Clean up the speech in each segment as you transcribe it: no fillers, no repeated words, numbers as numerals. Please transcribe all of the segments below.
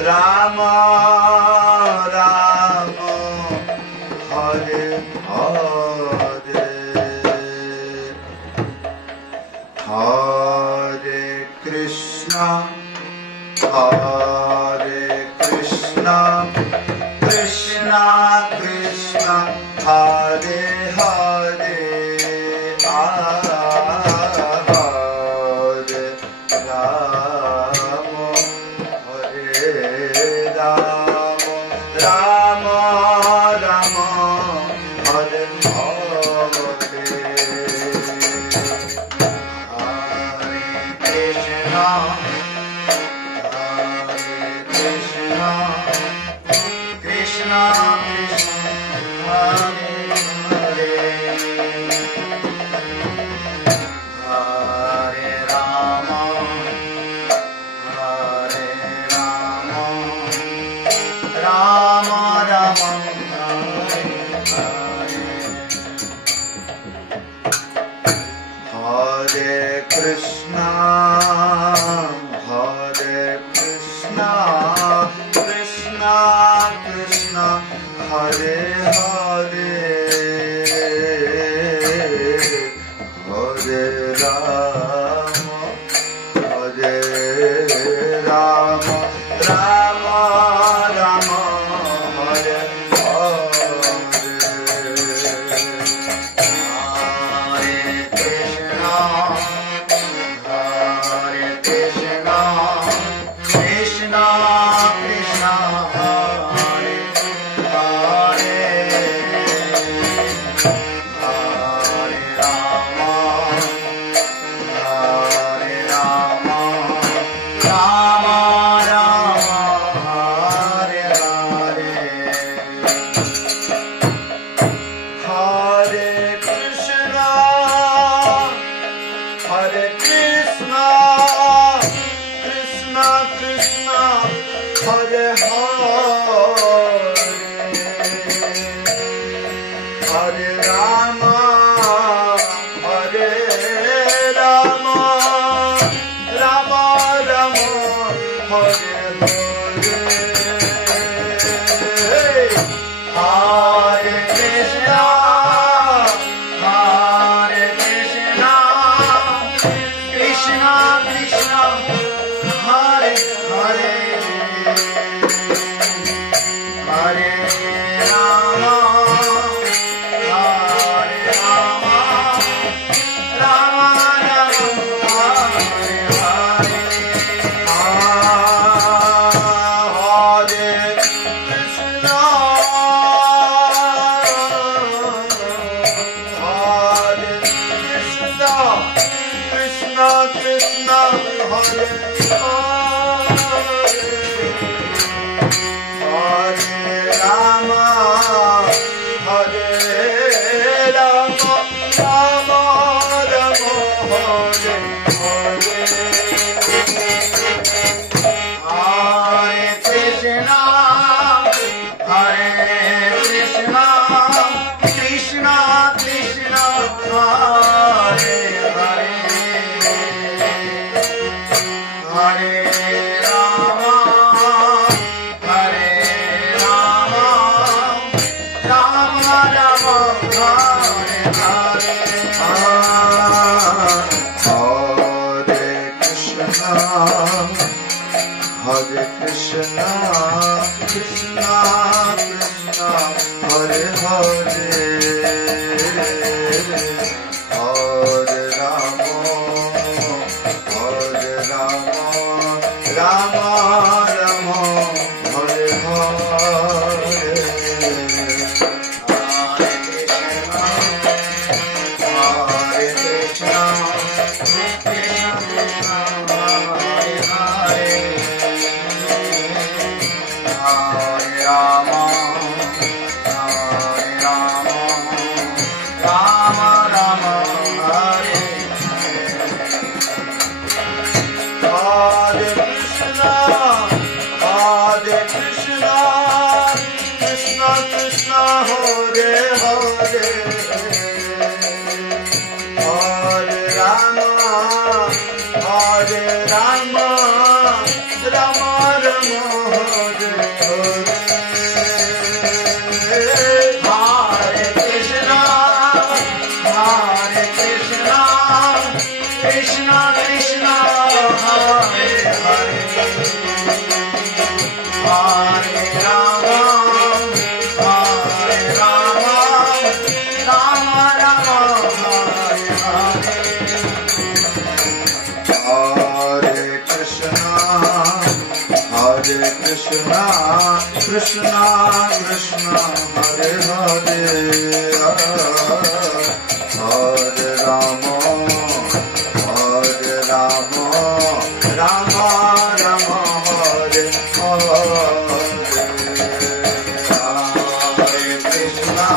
Ram Ram Hare Hare Hare Krishna Krishna Krishna Hare Hare Hare Ram Hare Ram Ram Ram Hare Hare Hare Krishna Krishna Krishna Hare Hare Hare Ram Ram Ram Hare Hare Hare Krishna Krishna Krishna Hare Hare Hare Ram Ram Ram Hare Hare Hare Krishna Krishna Krishna Hare Hare Hare Ram Ram Ram Hare Hare Hare Krishna Krishna Krishna Hare Hare Hare Ram Ram Ram Hare Hare Hare Krishna Krishna Krishna Hare Hare Hare Ram Ram Ram Hare Hare Hare Krishna Krishna Krishna Hare Hare Ram Ram Ram Hare Hare Hare Krishna Krishna Krishna Hare Hare Hare Ram Ram Ram Hare Hare Hare Krishna Krishna Krishna Hare Hare Hare Ram Ram Ram Hare Hare Hare Krishna Krishna Hare Hare Hare Ram Ram Ram Hare Hare Krishna Krishna Krishna Hare Hare Hare Ram Ram Ram Hare Krishna Krishna Hare Hare Hare Rama Rama Rama Hare Hare Hare Krishna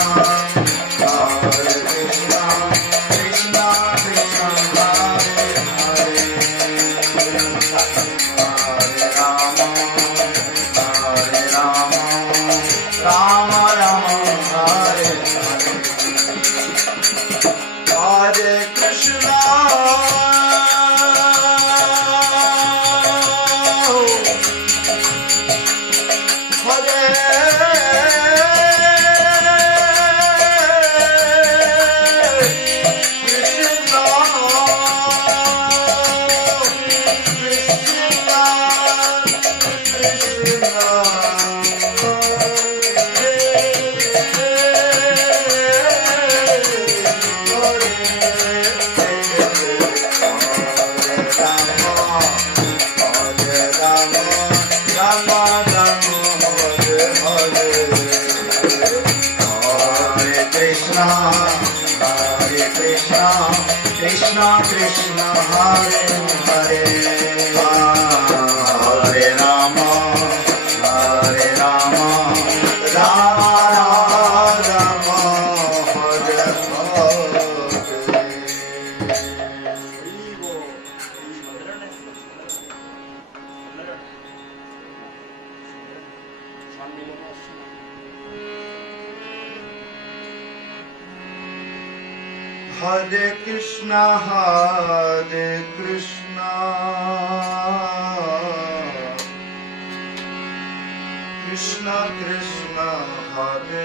Krishna Krishna Hare Hare Hare Rama Rama Rama Hare Hare Hare Krishna Krishna Krishna Hare Hare Hare Rama Rama Rama Hare Hare Krishna Krishna Krishna Hare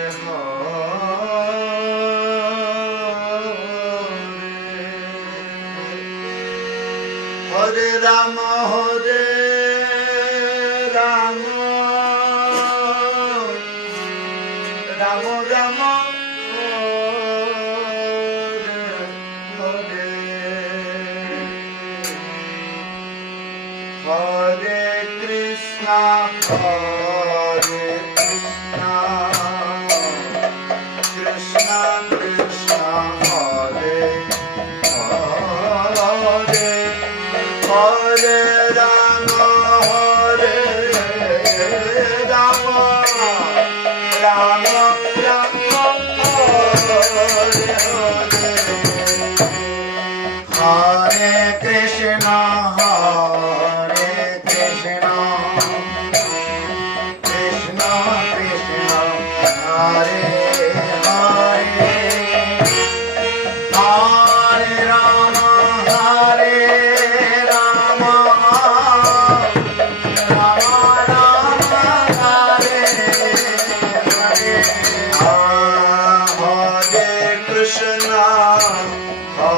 Hare Hare Rama Rama Rama Hare Krishna Krishna Krishna Hare Hare Hare Rama Rama Rama Hare Krishna Krishna Krishna Hare Hare Hare Rama Rama Rama Hare Hare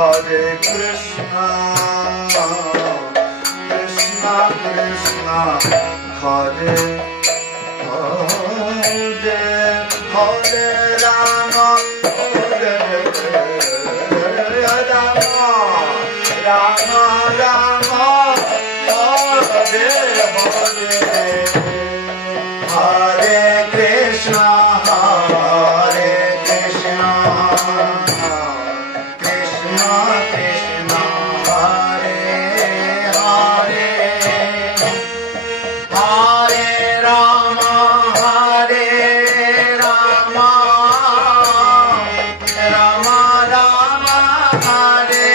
Hare Krishna Krishna Krishna Hare Hare Hare Rama Rama Rama Hare Hare Hare Krishna Krishna Krishna Hare Hare Hare Rama Rama Rama Rama Hare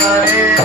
Hare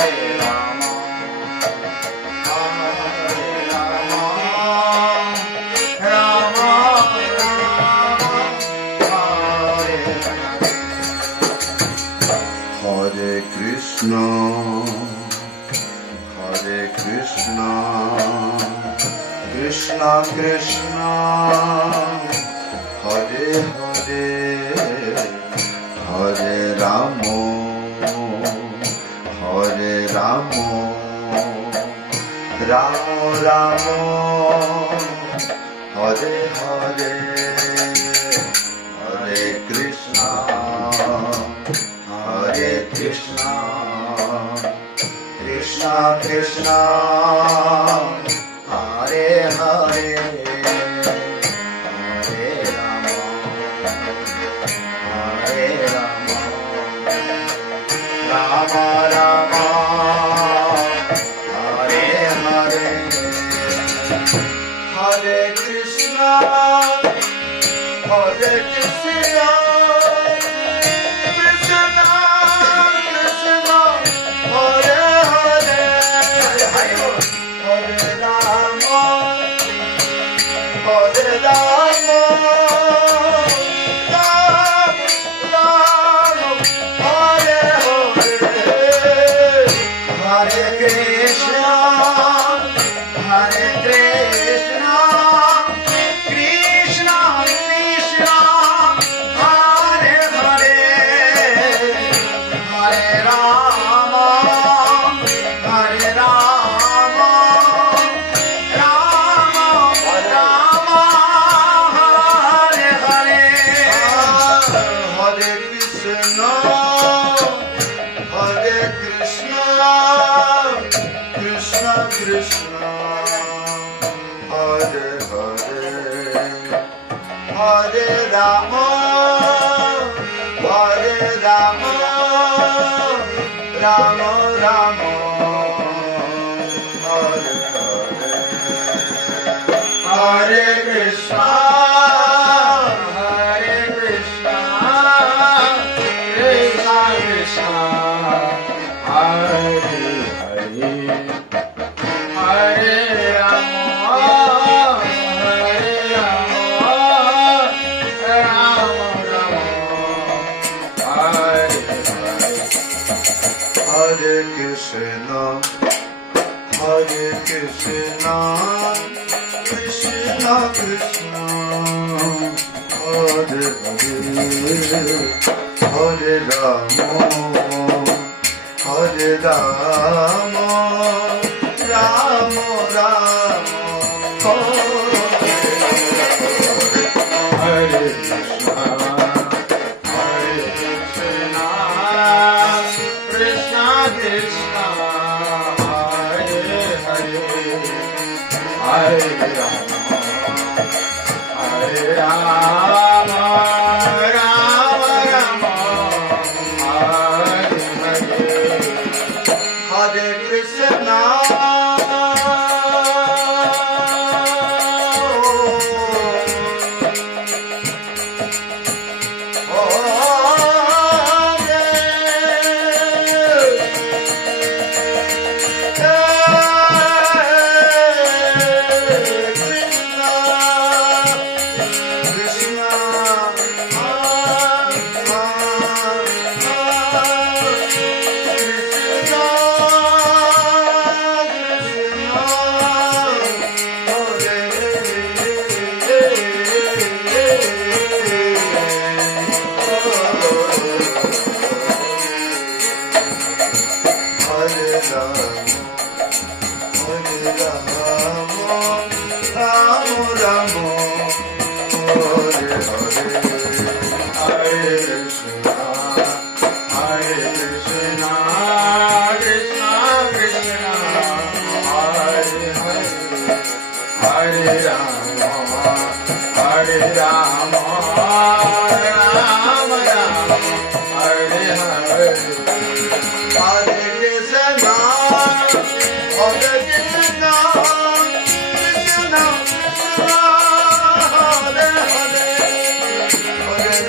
Hare Krishna Hare Hare Hare Ramo Hare Ramo Ramo Ramo Hare Hare Hare Krishna Hare Krishna Krishna Krishna Hare Hare Hare Rama Hare Rama Rama Rama Hare Hare Hare Krishna Hare Krishna Krishna Krishna Hare Hare Hare Rama Hare Rama Rama Hare Hare Hare Krishna Hare Krishna Krishna Krishna Hare Hare Hare Rama Hare Rama Rama Rama Hare Hare Hare Krishna Hare Krishna Krishna Krishna Hare Hare Hare Rama Hare Rama Rama Rama Hare Hare Hare Krishna Hare Krishna Krishna Krishna Hare Hare Hare Rama Hare Rama Rama Rama Hare Hare Hare Krishna Hare Krishna Krishna Krishna Hare Hare Hare Rama Hare Rama Rama Rama Hare Krishna Hare Krishna Krishna Krishna Hare Hare Hare Rama Hare Rama Rama Rama Hare Hare Hare Krishna Hare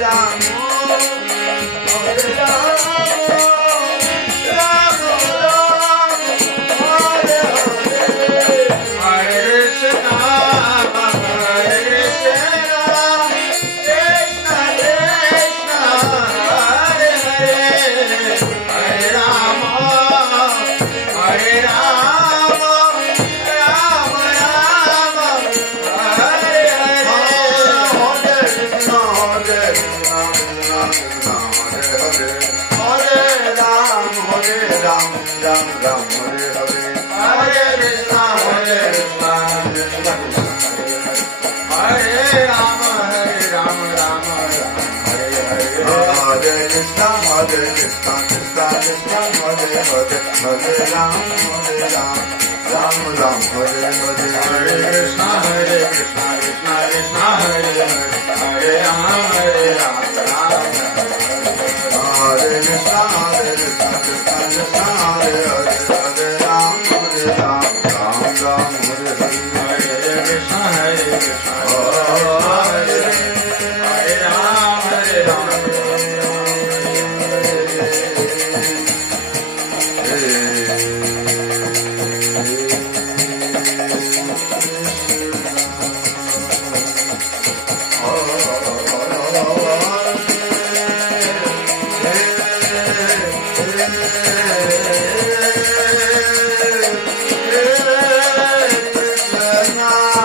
Rama Hare Krishna, Krishna Krishna, Hare Rama, Rama Rama, Hare Hare. Hare Krishna, Krishna Krishna, Hare Hare, Hare Ram, Ram Ram, Hare Hare. Hare Krishna, Krishna Krishna, Hare Hare, Hare Ram, Ram Ram. Hare Krishna, Krishna Krishna, Hare Hare, Hare Ram, Ram Ram, Hare Hare. Hare Krishna, Krishna Hare Hare,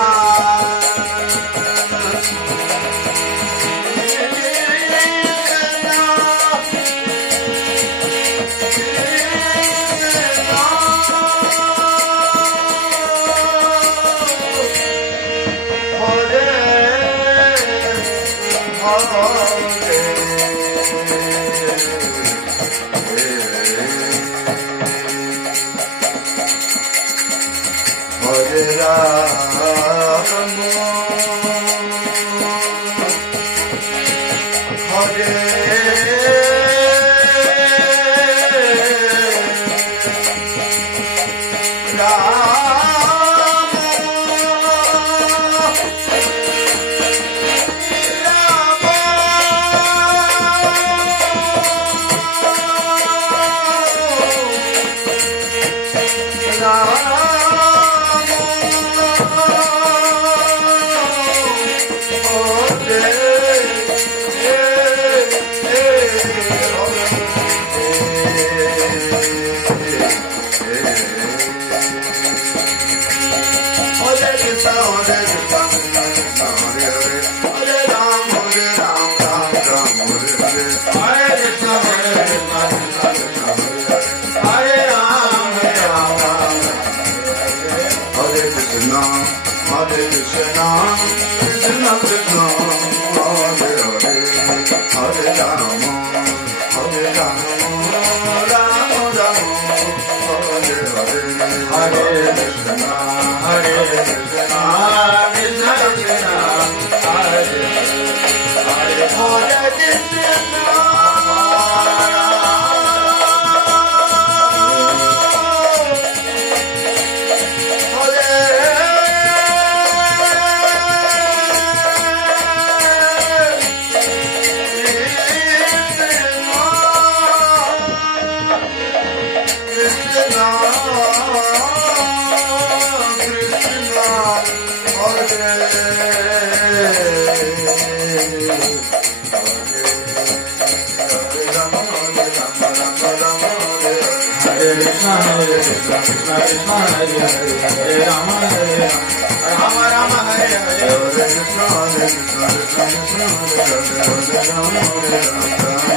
Hare Ram, Ram.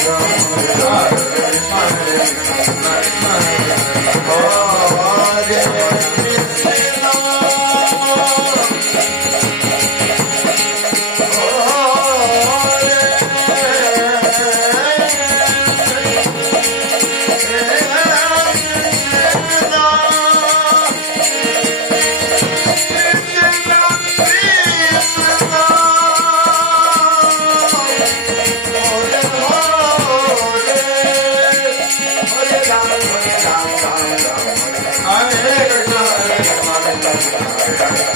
Hare Krishna, Krishna Krishna, Hare Hare.